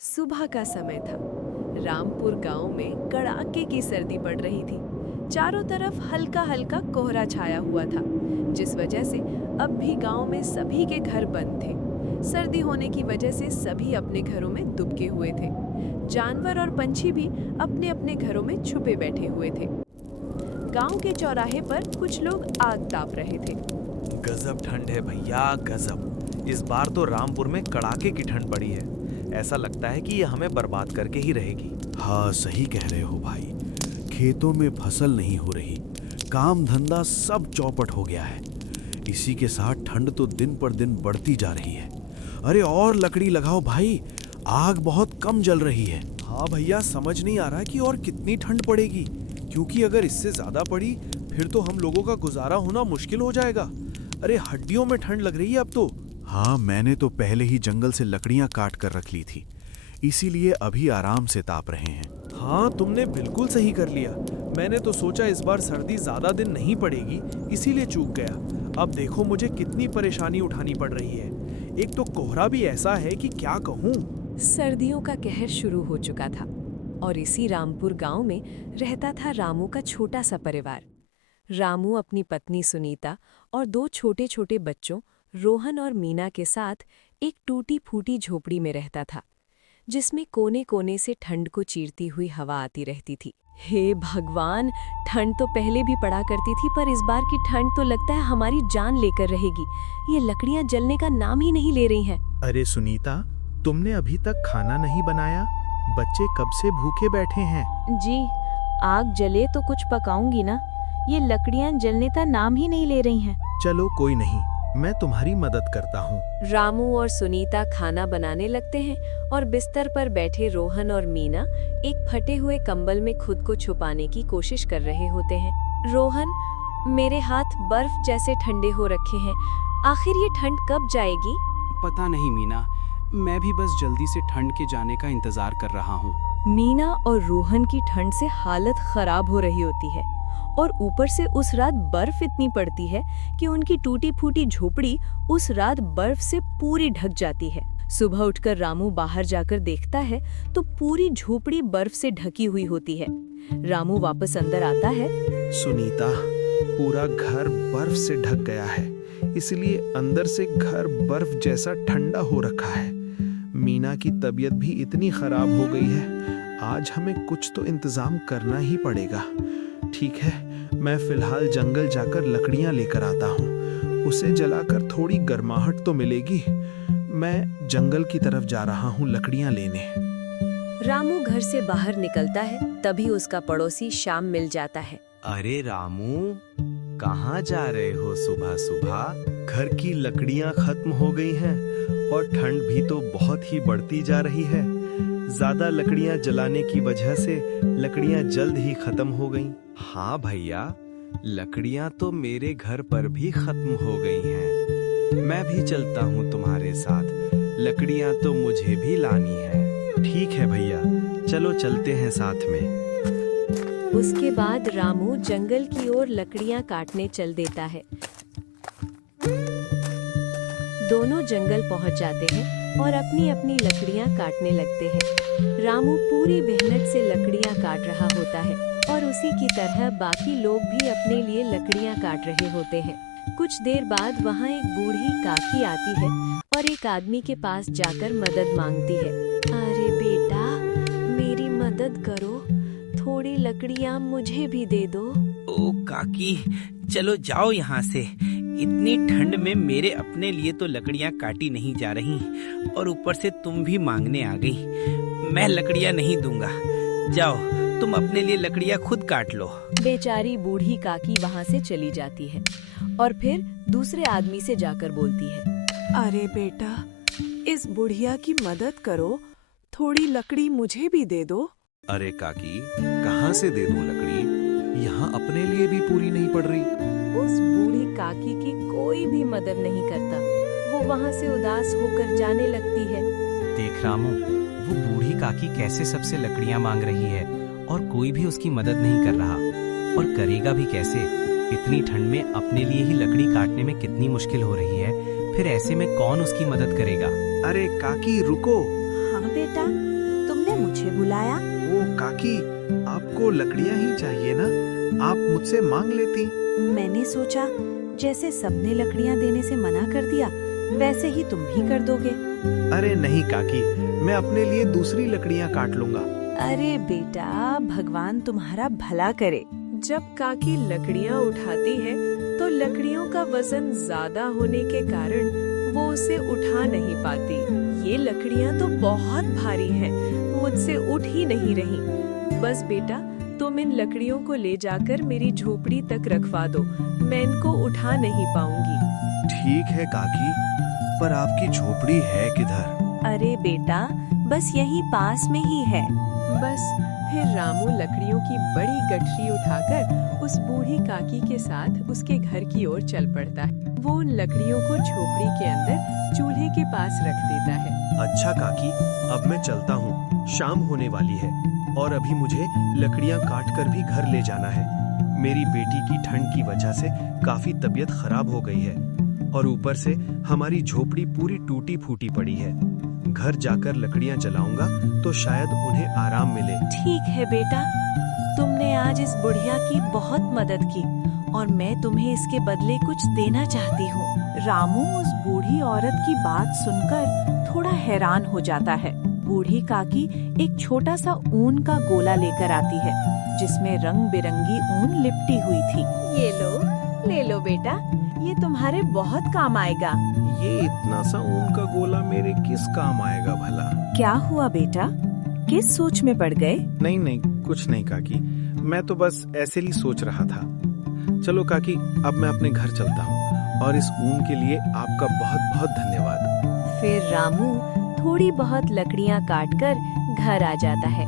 सुबह का समय था। रामपुर गांव में कड़ाके की सर्दी पड़ रही थी। चारों तरफ हल्का हल्का कोहरा छाया हुआ था, जिस वजह से अब भी गांव में सभी के घर बंद थे। सर्दी होने की वजह से सभी अपने घरों में दुबके हुए थे। जानवर और पंछी भी अपने अपने घरों में छुपे बैठे हुए थे। गांव के चौराहे पर कुछ लोग आग ताप रहे थे। गजब ठंड है भैया, गजब। इस बार तो रामपुर में कड़ाके की ठंड पड़ी है। ऐसा लगता है कि ये हमें बर्बाद करके ही रहेगी। हाँ, सही कह रहे हो भाई। खेतों में फसल नहीं हो रही, काम धंधा सब चौपट हो गया है। इसी के साथ ठंड तो दिन पर दिन बढ़ती जा रही है। अरे और लकड़ी लगाओ भाई, आग बहुत कम जल रही है। हाँ भैया, समझ नहीं आ रहा कि और कितनी ठंड पड़ेगी, क्योंकि अगर इससे ज्यादा पड़ी फिर तो हम लोगों का गुजारा होना मुश्किल हो जाएगा। अरे हड्डियों में ठंड लग रही है अब तो। हाँ, मैंने तो पहले ही जंगल से लकड़ियां काट कर रख ली थी, इसीलिए अभी आराम से ताप रहे हैं। हाँ, तुमने बिल्कुल सही कर लिया। मैंने तो सोचा इस बार सर्दी ज्यादा दिन नहीं पड़ेगी, इसीलिए चूक गया। अब देखो मुझे कितनी परेशानी उठानी पड़ रही है। एक तो कोहरा भी ऐसा है कि क्या कहूँ। सर्दियों का कहर शुरू हो चुका था और इसी रामपुर गांव में रहता था रामू का छोटा सा परिवार। रामू अपनी पत्नी सुनीता और दो छोटे छोटे बच्चों रोहन और मीना के साथ एक टूटी फूटी झोपड़ी में रहता था, जिसमें कोने कोने से ठंड को चीरती हुई हवा आती रहती थी। हे भगवान, ठंड तो पहले भी पड़ा करती थी, पर इस बार की ठंड तो लगता है हमारी जान लेकर रहेगी। ये लकड़ियां जलने का नाम ही नहीं ले रही हैं। अरे सुनीता, तुमने अभी तक खाना नहीं बनाया? बच्चे कब से भूखे बैठे हैं। जी, आग जले तो कुछ पकाऊंगी ना। ये लकड़ियां जलने का नाम ही नहीं ले रही हैं। चलो कोई नहीं, मैं तुम्हारी मदद करता हूँ। रामू और सुनीता खाना बनाने लगते हैं और बिस्तर पर बैठे रोहन और मीना एक फटे हुए कंबल में खुद को छुपाने की कोशिश कर रहे होते हैं। रोहन, मेरे हाथ बर्फ जैसे ठंडे हो रखे हैं, आखिर ये ठंड कब जाएगी? पता नहीं मीना, मैं भी बस जल्दी से ठंड के जाने का इंतजार कर रहा हूँ। मीना और रोहन की ठंड से हालत खराब हो रही होती है और ऊपर से उस रात बर्फ इतनी पड़ती है कि उनकी टूटी फूटी झोपड़ी उस रात बर्फ से पूरी ढक जाती है। सुबह उठकर रामू बाहर जाकर देखता है तो पूरी झोपड़ी बर्फ से ढकी हुई होती है। रामू वापस अंदर आता है। सुनीता, पूरा घर बर्फ से ढक गया है, इसलिए अंदर से घर बर्फ जैसा ठंडा हो रखा है। मीना की तबीयत भी इतनी खराब हो गई है, आज हमें कुछ तो इंतजाम करना ही पड़ेगा। ठीक है, मैं फिलहाल जंगल जाकर लकड़ियां लेकर आता हूँ, उसे जलाकर थोड़ी गर्माहट तो मिलेगी। मैं जंगल की तरफ जा रहा हूँ लकड़ियां लेने। रामू घर से बाहर निकलता है, तभी उसका पड़ोसी श्याम मिल जाता है। अरे रामू, कहाँ जा रहे हो सुबह सुबह? घर की लकड़ियाँ खत्म हो गई हैं और ठंड भी तो बहुत ही बढ़ती जा रही है। ज्यादा लकड़ियाँ जलाने की वजह से लकड़ियाँ जल्द ही खत्म हो गईं। हाँ भैया, लकड़ियाँ तो मेरे घर पर भी खत्म हो गई हैं। मैं भी चलता हूँ तुम्हारे साथ, लकड़ियाँ तो मुझे भी लानी है। ठीक है भैया, चलो चलते हैं साथ में। उसके बाद रामू जंगल की ओर लकड़ियां काटने चल देता है। दोनों जंगल पहुंच जाते हैं और अपनी अपनी लकड़ियां काटने लगते हैं। रामू पूरी मेहनत से लकड़ियां काट रहा होता है और उसी की तरह बाकी लोग भी अपने लिए लकड़ियां काट रहे होते हैं। कुछ देर बाद वहां एक बूढ़ी काकी आती है और एक आदमी के पास जाकर मदद मांगती है। अरे बेटा, मेरी मदद करो, थोड़ी लकड़ियां मुझे भी दे दो। ओ काकी, चलो जाओ यहाँ से। इतनी ठंड में मेरे अपने लिए तो लकड़ियाँ काटी नहीं जा रही और ऊपर से तुम भी मांगने आ गई। मैं लकड़ियाँ नहीं दूंगा, जाओ तुम अपने लिए लकड़ियाँ खुद काट लो। बेचारी बूढ़ी काकी वहां से चली जाती है और फिर दूसरे आदमी से जाकर बोलती है। अरे बेटा, इस बुढ़िया की मदद करो, थोड़ी लकड़ी मुझे भी दे दो। अरे काकी, कहाँ से दे दूं लकड़ी? यहाँ अपने लिए भी पूरी नहीं पड़ रही। उस बूढ़ी काकी की कोई भी मदद नहीं करता। वो वहां से उदास होकर जाने लगती है। देख रामू, वो बूढ़ी काकी कैसे सबसे लकड़ियां मांग रही है और कोई भी उसकी मदद नहीं कर रहा, और करेगा भी कैसे? इतनी ठंड में अपने लिए ही लकड़ी काटने में कितनी मुश्किल हो रही है, फिर ऐसे में कौन उसकी मदद करेगा? अरे काकी रुको। हाँ बेटा, तुमने मुझे बुलाया? ओ काकी, आपको लकड़ियां ही चाहिए ना? आप मुझसे मांग लेती। मैंने सोचा जैसे सबने लकड़ियां देने से मना कर दिया, वैसे ही तुम भी कर दोगे। अरे नहीं काकी, मैं अपने लिए दूसरी लकड़ियां काट लूंगा। अरे बेटा, भगवान तुम्हारा भला करे। जब काकी लकड़ियां उठाती है तो लकड़ियों का वजन ज्यादा होने के कारण वो उसे उठा नहीं पाती। ये लकड़ियां तो बहुत भारी हैं, मुझसे उठ ही नहीं रही। बस बेटा, तुम इन लकड़ियों को ले जाकर मेरी झोपड़ी तक रखवा दो, मैं इनको उठा नहीं पाऊंगी। ठीक है काकी, पर आपकी झोपड़ी है किधर? अरे बेटा, बस यहीं पास में ही है। बस फिर रामू लकड़ियों की बड़ी गठरी उठाकर उस बूढ़ी काकी के साथ उसके घर की ओर चल पड़ता है। वो उन लकड़ियों को झोपड़ी के अंदर चूल्हे के पास रख देता है। अच्छा काकी, अब मैं चलता हूँ, शाम होने वाली है और अभी मुझे लकड़ियाँ काट कर भी घर ले जाना है। मेरी बेटी की ठंड की वजह से काफी तबीयत खराब हो गई है और ऊपर से हमारी झोपड़ी पूरी टूटी फूटी पड़ी है। घर जाकर लकड़ियाँ जलाऊंगा तो शायद उन्हें आराम मिले। ठीक है बेटा, तुमने आज इस बुढ़िया की बहुत मदद की और मैं तुम्हें इसके बदले कुछ देना चाहती हूँ। रामू उस बूढ़ी औरत की बात सुनकर थोड़ा हैरान हो जाता है। बूढ़ी काकी एक छोटा सा ऊन का गोला लेकर आती है, जिसमें रंग बिरंगी ऊन लिपटी हुई थी। ये लो, ले लो बेटा, ये तुम्हारे बहुत काम आएगा। ये इतना सा ऊन का गोला मेरे किस काम आएगा भला? क्या हुआ बेटा, किस सोच में पड़ गए? नहीं नहीं, कुछ नहीं काकी, मैं तो बस ऐसे ही सोच रहा था। चलो काकी, अब मैं अपने घर चलता हूँ और इस ऊन के लिए आपका बहुत बहुत धन्यवाद। फिर रामू थोड़ी बहुत लकड़ियां काटकर घर आ जाता है।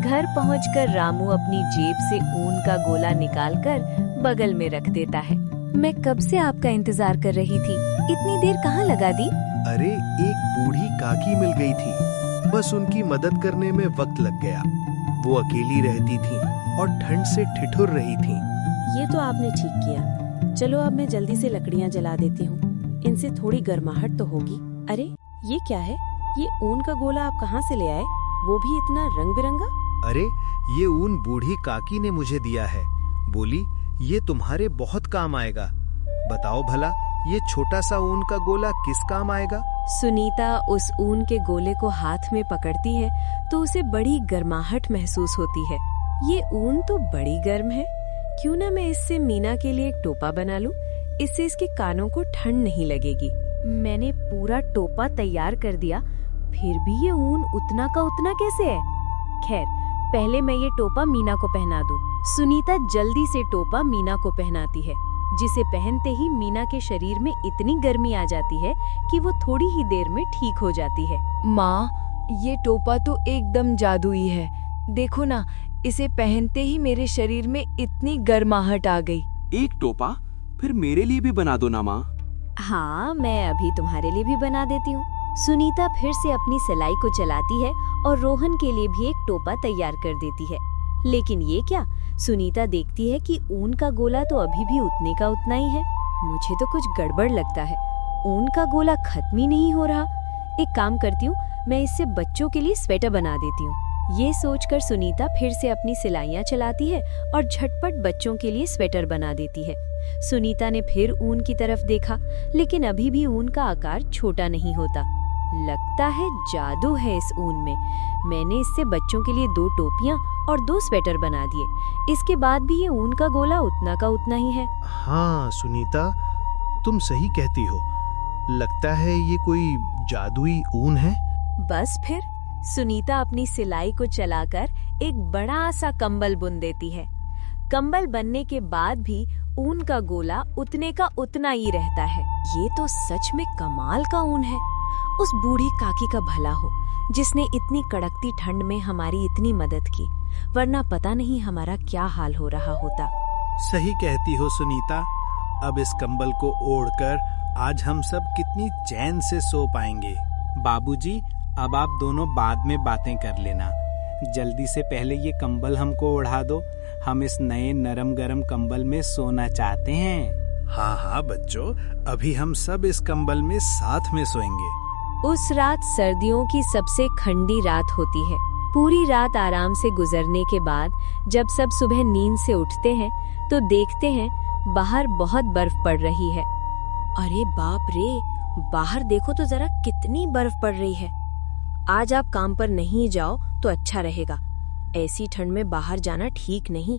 घर पहुंचकर रामू अपनी जेब से ऊन का गोला निकालकर बगल में रख देता है। मैं कब से आपका इंतजार कर रही थी, इतनी देर कहाँ लगा दी? अरे एक बूढ़ी काकी मिल गई थी, बस उनकी मदद करने में वक्त लग गया। वो अकेली रहती थी और ठंड से ठिठुर रही थी। ये तो आपने ठीक किया। चलो अब मैं जल्दी से लकड़ियाँ जला देती हूँ, इनसे थोड़ी गर्माहट तो होगी। अरे ये क्या है? ये ऊन का गोला आप कहाँ से ले आए, वो भी इतना रंग बिरंगा? अरे ये ऊन बूढ़ी काकी ने मुझे दिया है, बोली ये तुम्हारे बहुत काम आएगा। बताओ भला, ये छोटा सा ऊन का गोला किस काम आएगा? सुनीता उस ऊन के गोले को हाथ में पकड़ती है तो उसे बड़ी गर्माहट महसूस होती है। ये ऊन तो बड़ी गर्म है, क्यों ना मैं इससे मीना के लिए एक टोपा बना लूं, इससे इसके कानों को ठंड नहीं लगेगी। मैंने पूरा टोपा तैयार कर दिया, फिर भी ये ऊन उतना का उतना कैसे है? खैर, पहले मैं ये टोपा मीना को पहना दूं। सुनीता जल्दी से टोपा मीना को पहनाती है, जिसे पहनते ही मीना के शरीर में इतनी गर्मी आ जाती है कि वो थोड़ी ही देर में ठीक हो जाती है। माँ, ये टोपा तो एकदम जादुई है। देखो ना, इसे पहनते ही मेरे शरीर में इतनी गर्माहट आ गई। एक टोपा फिर मेरे लिए भी बना दो ना माँ। हाँ, मैं अभी तुम्हारे लिए भी बना देती हूँ। सुनीता फिर से अपनी सिलाई को चलाती है और रोहन के लिए भी एक टोपा तैयार कर देती है। लेकिन ये क्या, सुनीता देखती है कि ऊन का गोला तो अभी भी उतने का उतना ही है। मुझे तो कुछ गड़बड़ लगता है, ऊन का गोला खत्म ही नहीं हो रहा। एक काम करती हूँ, मैं इससे बच्चों के लिए स्वेटर बना देती हूँ। ये सोचकर सुनीता फिर से अपनी सिलाइयाँ चलाती है और झटपट बच्चों के लिए स्वेटर बना देती है। सुनीता ने फिर ऊन की तरफ देखा, लेकिन अभी भी ऊन का आकार छोटा नहीं होता। लगता है जादू है इस ऊन में। मैंने इससे बच्चों के लिए 2 टोपियां और 2 स्वेटर बना दिए। इसके बाद भी ये ऊन का गोला उतना का उतना ही है। हाँ सुनीता, तुम सही कहती हो, लगता है ये कोई जादुई ऊन है। बस फिर सुनीता अपनी सिलाई को चलाकर एक बड़ा सा कंबल बुन देती है। कंबल बनने के बाद भी ऊन का गोला उतने का उतना ही रहता है। ये तो सच में कमाल का ऊन है। उस बूढ़ी काकी का भला हो, जिसने इतनी कड़कती ठंड में हमारी इतनी मदद की, वरना पता नहीं हमारा क्या हाल हो रहा होता। सही कहती हो सुनीता, अब इस कंबल को ओढ़कर आज हम सब कितनी चैन से सो पाएंगे। बाबूजी, अब आप दोनों बाद में बातें कर लेना। जल्दी से पहले ये कंबल हमको ओढ़ा दो। हम इस नए नरम गरम कंबल में सोना चाहते हैं। हाँ हाँ बच्चों, अभी हम सब इस कंबल में साथ में सोएंगे। उस रात सर्दियों की सबसे ठंडी रात होती है। पूरी रात आराम से गुजरने के बाद जब सब सुबह नींद से उठते हैं तो देखते हैं बाहर बहुत बर्फ पड़ रही है। अरे बाप रे, बाहर देखो तो जरा कितनी बर्फ पड़ रही है। आज आप काम पर नहीं जाओ तो अच्छा रहेगा। ऐसी ठंड में बाहर जाना ठीक नहीं।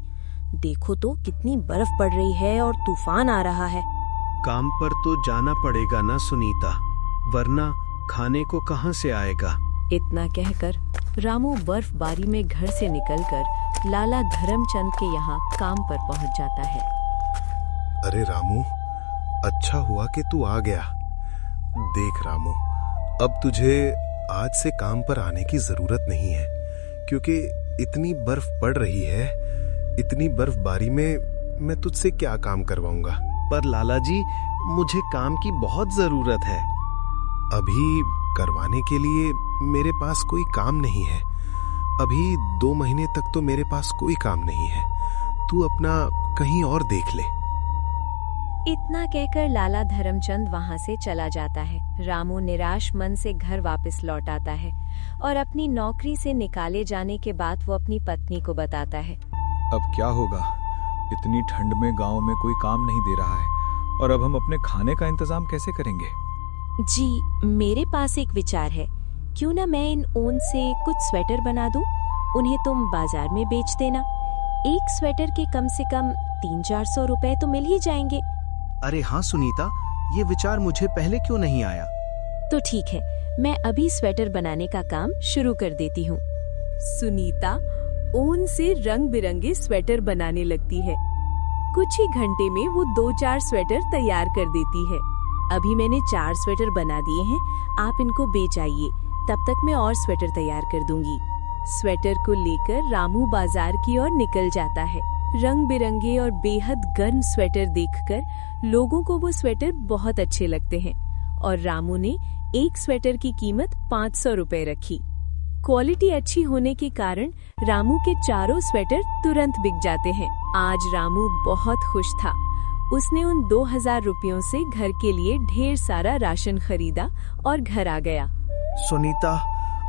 देखो तो कितनी बर्फ पड़ रही है और तूफान आ रहा है। काम पर तो जाना पड़ेगा ना सुनीता, वरना खाने को कहाँ से आएगा। इतना कहकर रामू बर्फबारी में घर से निकलकर लाला धर्मचंद के यहाँ काम पर पहुँच जाता है। अरे रामू, अच्छा हुआ कि तू आ गया। देख रामू, अब तुझे आज से काम पर आने की जरूरत नहीं है, क्योंकि इतनी बर्फ पड़ रही है। इतनी बर्फबारी में मैं तुझसे क्या काम करवाऊंगा। पर लाला जी, मुझे काम की बहुत जरूरत है। अभी करवाने के लिए मेरे पास कोई काम नहीं है। अभी 2 महीने तक तो मेरे पास कोई काम नहीं है। तू अपना कहीं और देख ले। इतना कहकर लाला धर्मचंद वहां से चला जाता है। रामू निराश मन से घर वापस लौट आता है और अपनी नौकरी से निकाले जाने के बाद वो अपनी पत्नी को बताता है। अब क्या होगा? इतनी ठंड में गांव में कोई काम नहीं दे रहा है और अब हम अपने खाने का इंतजाम कैसे करेंगे? जी, मेरे पास एक विचार है। क्यों ना मैं इन ऊन से कुछ स्वेटर बना दूं? उन्हें तुम बाजार में बेच देना। एक स्वेटर के कम से कम 300-400 रुपए तो मिल ही जाएंगे। अरे हाँ सुनीता, ये विचार मुझे पहले क्यों नहीं आया? तो ठीक है, मैं अभी स्वेटर बनाने का काम शुरू कर देती हूँ। सुनीता ऊन से रंग बिरंगे स्वेटर बनाने लगती है। कुछ ही घंटे में वो 2-4 स्वेटर तैयार कर देती है। अभी मैंने 4 स्वेटर बना दिए हैं, आप इनको बेच आइए। तब तक मैं और स्वेटर तैयार कर दूंगी। स्वेटर को लेकर रामू बाजार की ओर निकल जाता है। रंग बिरंगे और बेहद गर्म स्वेटर देखकर लोगों को वो स्वेटर बहुत अच्छे लगते हैं और रामू ने एक स्वेटर की कीमत 500 रुपए रखी। क्वालिटी अच्छी होने के कारण रामू के चारों स्वेटर तुरंत बिक जाते हैं। आज रामू बहुत खुश था। उसने उन 2000 रुपयों से घर के लिए ढेर सारा राशन खरीदा और घर आ गया। सुनीता,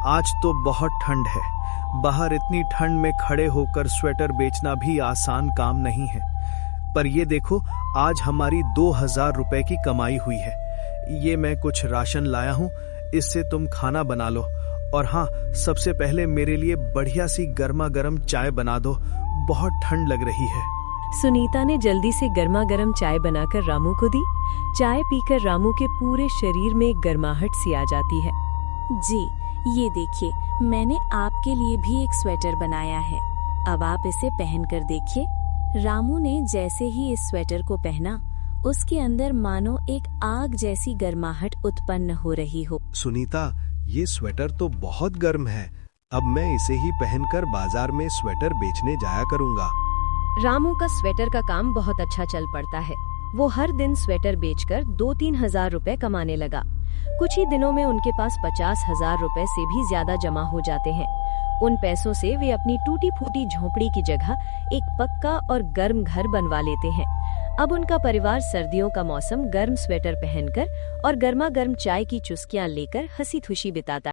आज तो बहुत ठंड है। बाहर इतनी ठंड में खड़े होकर स्वेटर बेचना भी आसान काम नहीं है। पर ये देखो, आज हमारी 2000 रुपए की कमाई हुई है। ये मैं कुछ राशन लाया हूँ, इससे तुम खाना बना लो। और हाँ, सबसे पहले मेरे लिए बढ़िया सी गर्मा गर्म चाय बना दो, बहुत ठंड लग रही है। सुनीता ने जल्दी से गर्मा गर्म चाय बनाकर रामू को दी। चाय पीकर रामू के पूरे शरीर में एक गर्माहट सी आ जाती है। जी, ये देखिए, मैंने आपके लिए भी एक स्वेटर बनाया है। अब आप इसे पहन कर देखिए। रामू ने जैसे ही इस स्वेटर को पहना, उसके अंदर मानो एक आग जैसी गर्माहट उत्पन्न हो रही हो। सुनीता, ये स्वेटर तो बहुत गर्म है। अब मैं इसे ही पहनकर बाजार में स्वेटर बेचने जाया करूँगा। रामू का स्वेटर का काम बहुत अच्छा चल पड़ता है। वो हर दिन स्वेटर बेचकर 2-3 हजार रुपए कमाने लगा। कुछ ही दिनों में उनके पास 50,000 रुपए से भी ज्यादा जमा हो जाते हैं। उन पैसों से वे अपनी टूटी फूटी झोपड़ी की जगह एक पक्का और गर्म घर बनवा लेते हैं। अब उनका परिवार सर्दियों का मौसम गर्म स्वेटर पहनकर और गर्मा गर्म चाय की चुस्कियां लेकर हंसी खुशी बिताता है।